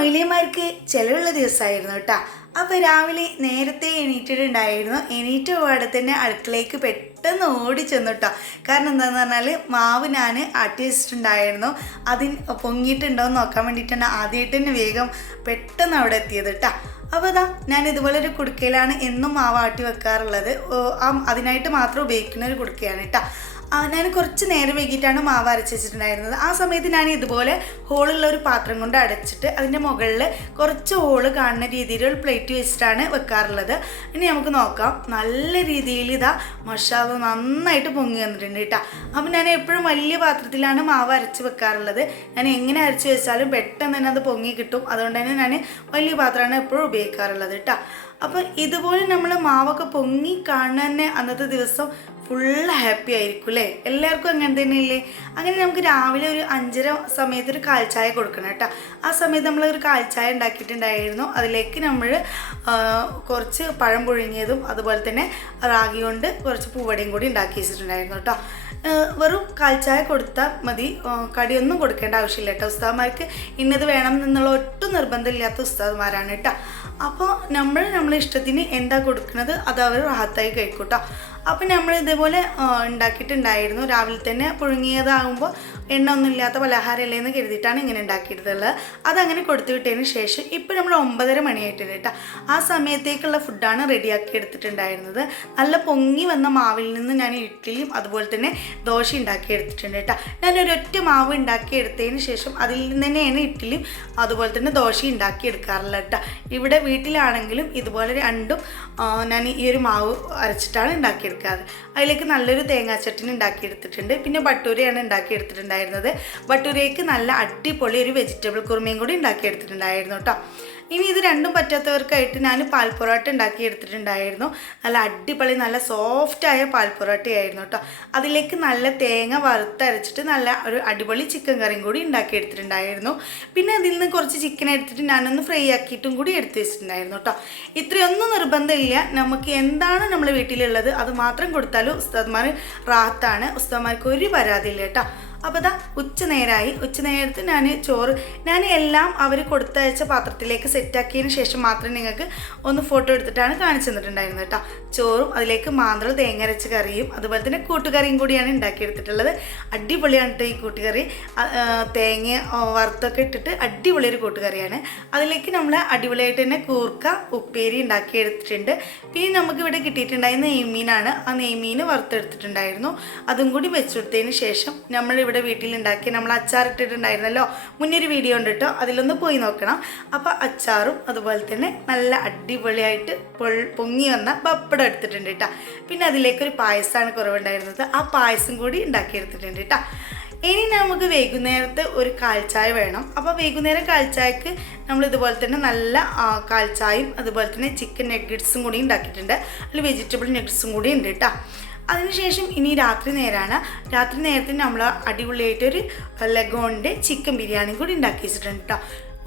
മൊയിലിയന്മാർക്ക് ചിലവുള്ള ദിവസമായിരുന്നു കേട്ടോ. അപ്പോൾ രാവിലെ നേരത്തെ എണീറ്റിട്ടുണ്ടായിരുന്നു. എണീറ്റ പാടെ തന്നെ അടുക്കളയ്ക്ക് പെട്ടെന്ന് ഓടി ചെന്നു കേട്ടോ. കാരണം എന്താണെന്ന് പറഞ്ഞാൽ മാവ് ഞാൻ ആട്ടി വെച്ചിട്ടുണ്ടായിരുന്നു. അതിന് പൊങ്ങിയിട്ടുണ്ടോ എന്ന് നോക്കാൻ വേണ്ടിയിട്ടാണ് ആദ്യമായിട്ട് തന്നെ വേഗം പെട്ടെന്ന് അവിടെ എത്തിയത് കേട്ടോ. അപ്പോൾ അതാ ഞാൻ ഇതുപോലൊരു കുടുക്കയിലാണ് എന്നും മാവ് ആട്ടി വെക്കാറുള്ളത്. അതിനായിട്ട് മാത്രം ഉപയോഗിക്കുന്ന ഒരു കുടുക്കയാണ് കേട്ടോ. ഞാൻ കുറച്ച് നേരം വൈകിട്ടാണ് മാവ് അരച്ച് വെച്ചിട്ടുണ്ടായിരുന്നത്. ആ സമയത്ത് ഞാൻ ഇതുപോലെ ഹോളുള്ള ഒരു പാത്രം കൊണ്ട് അടച്ചിട്ട് അതിൻ്റെ മുകളിൽ കുറച്ച് ഹോള് കാണുന്ന രീതിയിൽ ഒരു പ്ലേറ്റ് വെച്ചിട്ടാണ് വെക്കാറുള്ളത്. ഇനി നമുക്ക് നോക്കാം. നല്ല രീതിയിൽ ഇതാ മസാല നന്നായിട്ട് പൊങ്ങി വന്നിട്ടുണ്ട് കേട്ടോ. അപ്പം ഞാൻ എപ്പോഴും വലിയ പാത്രത്തിലാണ് മാവ് അരച്ച് വെക്കാറുള്ളത്. ഞാൻ എങ്ങനെ അരച്ച് വെച്ചാലും പെട്ടെന്ന് തന്നെ അത് പൊങ്ങി കിട്ടും. അതുകൊണ്ട് തന്നെ ഞാൻ വലിയ പാത്രമാണ് എപ്പോഴും ഉപയോഗിക്കാറുള്ളത് കേട്ടോ. അപ്പം ഇതുപോലെ നമ്മൾ മാവൊക്കെ പൊങ്ങി കാണുന്ന തന്നെ അന്നത്തെ ദിവസം ഫുള്ള് ഹാപ്പി ആയിരിക്കും അല്ലേ? എല്ലാവർക്കും അങ്ങനെ തന്നെയല്ലേ? അങ്ങനെ നമുക്ക് രാവിലെ ഒരു 5:30 സമയത്ത് ഒരു കാൽച്ചായ കൊടുക്കണം കേട്ടോ. ആ സമയത്ത് നമ്മളൊരു കാൽച്ചായ ഉണ്ടാക്കിയിട്ടുണ്ടായിരുന്നു. അതിലേക്ക് നമ്മൾ കുറച്ച് പഴം പുഴുങ്ങിയതും അതുപോലെ തന്നെ റാഗി കൊണ്ട് കുറച്ച് പൂവടയും കൂടി ഉണ്ടാക്കി വെച്ചിട്ടുണ്ടായിരുന്നു കേട്ടോ. വെറും കാൽച്ചായ കൊടുത്താൽ മതി, കടിയൊന്നും കൊടുക്കേണ്ട ആവശ്യമില്ല കേട്ടോ. ഉസ്താദ്മാർക്ക് ഇന്നത് വേണം എന്നുള്ള ഒട്ടും നിർബന്ധമില്ലാത്ത ഉസ്താദ്മാരാണ് കേട്ടോ. അപ്പോൾ നമ്മളെ ഇഷ്ടത്തിന് എന്താ കൊടുക്കുന്നത് അത് അവർ റാഹത്തായി കഴിക്കും കേട്ടോ. അപ്പം നമ്മൾ ഇതേപോലെ ഉണ്ടാക്കിയിട്ടുണ്ടായിരുന്നു. രാവിലെ തന്നെ പുഴുങ്ങിയതാകുമ്പോൾ എണ്ണ ഒന്നും ഇല്ലാത്ത പലഹാരമല്ലേ എന്ന് കരുതിയിട്ടാണ് ഇങ്ങനെ ഉണ്ടാക്കിയിട്ടുള്ളത്. അതങ്ങനെ കൊടുത്തു വിട്ടതിന് ശേഷം ഇപ്പോൾ നമ്മൾ 9:30 മണിയായിട്ടുണ്ട് കേട്ടോ. ആ സമയത്തേക്കുള്ള ഫുഡാണ് റെഡിയാക്കി എടുത്തിട്ടുണ്ടായിരുന്നത്. നല്ല പൊങ്ങി വന്ന മാവിൽ നിന്ന് ഞാൻ ഇഡ്ഡലിയും അതുപോലെ തന്നെ ദോശ ഉണ്ടാക്കി എടുത്തിട്ടുണ്ട് കേട്ടോ. ഞാനൊരൊറ്റ മാവ് ഉണ്ടാക്കി എടുത്തതിന് ശേഷം അതിൽ നിന്ന് തന്നെയാണ് ഇഡ്ഡലിയും അതുപോലെ തന്നെ ദോശ ഉണ്ടാക്കി എടുക്കാറുള്ളത് കേട്ടോ. ഇവിടെ വീട്ടിലാണെങ്കിലും ഇതുപോലെ രണ്ടും ഞാൻ ഈ ഒരു മാവ് അരച്ചിട്ടാണ് ഉണ്ടാക്കിയെടുക്കാറ്. അതിലേക്ക് നല്ലൊരു തേങ്ങാ ചട്നി ഉണ്ടാക്കിയെടുത്തിട്ടുണ്ട്. പിന്നെ ബട്ടൂരയാണ് ഉണ്ടാക്കിയെടുത്തിട്ടുണ്ടായിരുന്നത്. ബട്ടൂരയ്ക്ക് നല്ല അടിപൊളി ഒരു വെജിറ്റബിൾ കുറുമയും കൂടി ഉണ്ടാക്കിയെടുത്തിട്ടുണ്ടായിരുന്നു കേട്ടോ. ഇനി ഇത് രണ്ടും പറ്റാത്തവർക്കായിട്ട് ഞാൻ പാൽ പൊറോട്ട ഉണ്ടാക്കി എടുത്തിട്ടുണ്ടായിരുന്നു. നല്ല അടിപൊളി നല്ല സോഫ്റ്റായ പാൽ പൊറോട്ടയായിരുന്നു കേട്ടോ. അതിലേക്ക് നല്ല തേങ്ങ വറുത്തരച്ചിട്ട് നല്ല ഒരു അടിപൊളി ചിക്കൻ കറിയും കൂടി ഉണ്ടാക്കി എടുത്തിട്ടുണ്ടായിരുന്നു. പിന്നെ അതിൽ നിന്ന് കുറച്ച് ചിക്കൻ എടുത്തിട്ട് ഞാനൊന്ന് ഫ്രൈ ആക്കിയിട്ടും കൂടി എടുത്ത് വെച്ചിട്ടുണ്ടായിരുന്നു കേട്ടോ. ഇത്രയൊന്നും നിർബന്ധമില്ല. നമുക്ക് എന്താണ് നമ്മളെ വീട്ടിലുള്ളത് അത് മാത്രം കൊടുത്താലും ഉസ്താദ്മാർ റാഹത്താണ്. ഉസ്താദ്മാർക്ക് ഒരു പരാതിയില്ല കേട്ടോ. അപ്പോൾ ഇതാ ഉച്ചനേരത്ത് ഞാൻ എല്ലാം അവർ കൊടുത്തയച്ച പാത്രത്തിലേക്ക് സെറ്റാക്കിയതിന് ശേഷം മാത്രം നിങ്ങൾക്ക് ഒന്ന് ഫോട്ടോ എടുത്തിട്ടാണ് കാണിച്ചു തന്നിട്ടുണ്ടായിരുന്നത് കേട്ടോ. ചോറും അതിലേക്ക് മാന്തൾ തേങ്ങ അരച്ച കറിയും അതുപോലെ തന്നെ കൂട്ടുകറിയും കൂടിയാണ് ഉണ്ടാക്കിയെടുത്തിട്ടുള്ളത്. അടിപൊളിയാണ് കേട്ടോ ഈ കൂട്ടുകറി. തേങ്ങ വറുത്തൊക്കെ ഇട്ടിട്ട് അടിപൊളി ഒരു കൂട്ടുകറിയാണ്. അതിലേക്ക് നമ്മൾ അടിപൊളിയായിട്ട് തന്നെ കൂർക്ക ഉപ്പേരി ഉണ്ടാക്കിയെടുത്തിട്ടുണ്ട്. പിന്നെ നമുക്കിവിടെ കിട്ടിയിട്ടുണ്ടായ നെയ്മീനാണ്. ആ നെയ്മീൻ വറുത്തെടുത്തിട്ടുണ്ടായിരുന്നു. അതും കൂടി വെച്ചെടുത്തതിന് ശേഷം നമ്മളിവിടെ വീട്ടിലുണ്ടാക്കി നമ്മൾ അച്ചാറിട്ടിട്ടുണ്ടായിരുന്നല്ലോ, മുന്നൊരു വീഡിയോ ഉണ്ട് കേട്ടോ, അതിലൊന്ന് പോയി നോക്കണം. അപ്പോൾ അച്ചാറും അതുപോലെ തന്നെ നല്ല അടിപൊളിയായിട്ട് പൊങ്ങി വന്ന പപ്പടം എടുത്തിട്ടുണ്ട് കേട്ടോ. പിന്നെ അതിലേക്കൊരു പായസമാണ് കുറവുണ്ടായിരുന്നത്. ആ പായസം കൂടി ഉണ്ടാക്കിയെടുത്തിട്ടുണ്ട് കേട്ടോ. ഇനി നമുക്ക് വൈകുന്നേരത്തെ ഒരു കാൽച്ചായ വേണം. അപ്പോൾ വൈകുന്നേരം കാൽച്ചായക്ക് നമ്മൾ ഇതുപോലെ തന്നെ നല്ല കാൽച്ചായയും അതുപോലെ തന്നെ ചിക്കൻ നഗ്ഗറ്റ്സും കൂടി ഉണ്ടാക്കിയിട്ടുണ്ട്. അതിൽ വെജിറ്റബിൾ നഗ്ഗറ്റ്സും കൂടി ഉണ്ട് കേട്ടോ. അതിനുശേഷം ഇനി രാത്രി നേരമാണ്. രാത്രി നേരത്തിന് നമ്മൾ അടിപൊളിയായിട്ടൊരു ലഗോണിൻ്റെ ചിക്കൻ ബിരിയാണി കൂടി ഉണ്ടാക്കി വെച്ചിട്ടുണ്ട് കേട്ടോ.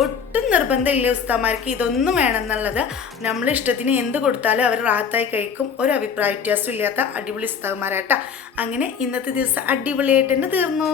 ഒട്ടും നിർബന്ധമില്ല ഉസ്താദ്മാർക്ക് ഇതൊന്നും വേണമെന്നുള്ളത്. നമ്മൾ ഇഷ്ടത്തിന് എന്ത് കൊടുത്താലും അവർ റാഹത്തായി കഴിക്കും. ഒരു അഭിപ്രായ വ്യത്യാസം ഇല്ലാത്ത അടിപൊളി ഉസ്താദ്മാരാട്ടോ. അങ്ങനെ ഇന്നത്തെ ദിവസം അടിപൊളിയായിട്ട് തന്നെ തീർന്നു.